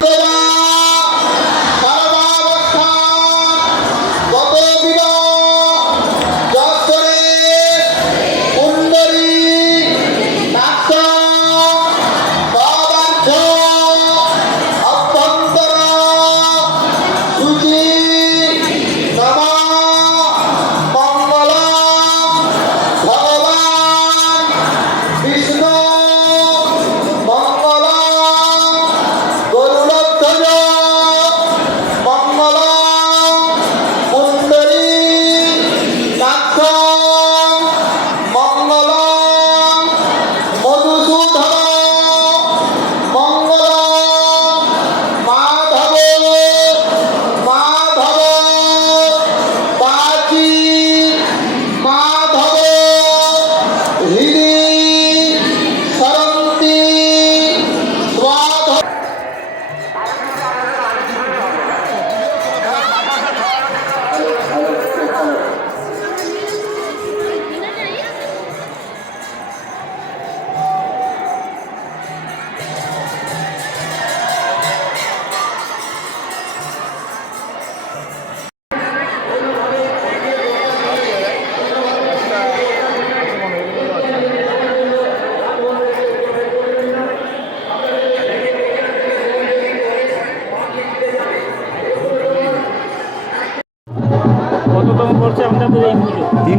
bye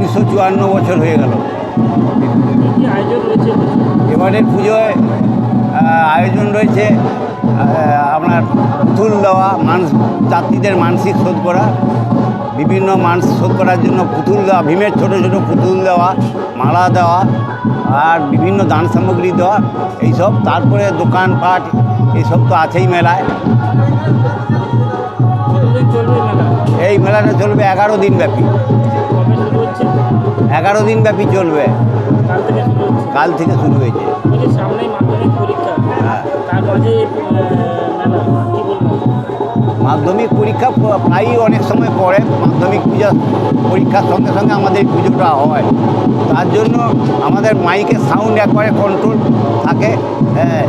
তিনশো চুয়ান্ন বছর হয়ে গেল। এবারের পুজোয় আয়োজন রয়েছে আপনার পুতুল দেওয়া মানুষ যাত্রীদের মানসিক শোধ করা বিভিন্ন মানসিক শোধ করার জন্য পুতুল দেওয়া ভীমের ছোট ছোট পুতুল দেওয়া মালা দেওয়া আর বিভিন্ন দান সামগ্রী দেওয়া এইসব। তারপরে দোকানপাট এইসব তো আছেই মেলায়। এই মেলাটা চলবে এগারো দিন ব্যাপী। এগারো দিন ব্যাপী চলবে। কাল থেকে শুরু হয়েছে। মাধ্যমিক পরীক্ষা। হ্যাঁ। প্রায়ই অনেক সময় পড়ে। মাধ্যমিক পূজা পরীক্ষার সঙ্গে সঙ্গে আমাদের পুজোটা হয়। তার জন্য আমাদের মাইকের সাউন্ড একবারে কন্ট্রোল থাকে। হ্যাঁ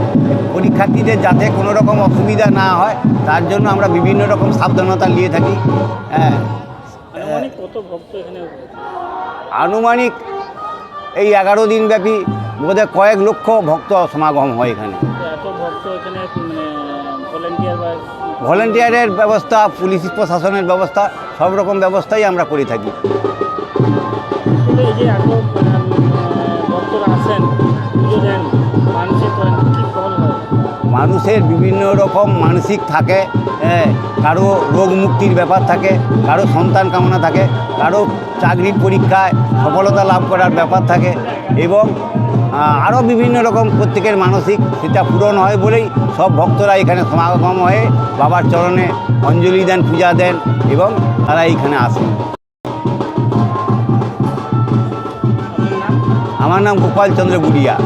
পরীক্ষার্থীদের যাতে কোনো রকম অসুবিধা না হয় তার জন্য আমরা বিভিন্ন রকম সাবধানতা নিয়ে থাকি। হ্যাঁ। কত ভক্ত এখানে? আনুমানিক এই এগারো দিন ব্যাপী বোধহয় কয়েক লক্ষ ভক্ত সমাগম হয় এখানে। মানে ভলেন্টিয়ারের ব্যবস্থা পুলিশ প্রশাসনের ব্যবস্থা সব রকম ব্যবস্থাই আমরা করে থাকি। আসেন মানুষের বিভিন্ন রকম মানসিক থাকে হ্যাঁ, কারও রোগ মুক্তির ব্যাপার থাকে কারও সন্তান কামনা থাকে কারও চাকরির পরীক্ষায় সফলতা লাভ করার ব্যাপার থাকে এবং আরও বিভিন্ন রকম প্রত্যেকের মানসিক সেটা পূরণ হয় বলেই সব ভক্তরা এখানে সমাগম হয়ে বাবার চরণে অঞ্জলি দেন পূজা দেন এবং তারা এইখানে আসেন। আমার নাম গোপাল চন্দ্র গুড়িয়া।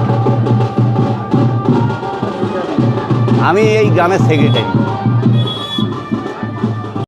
আমি এই গ্রামের সেক্রেটারি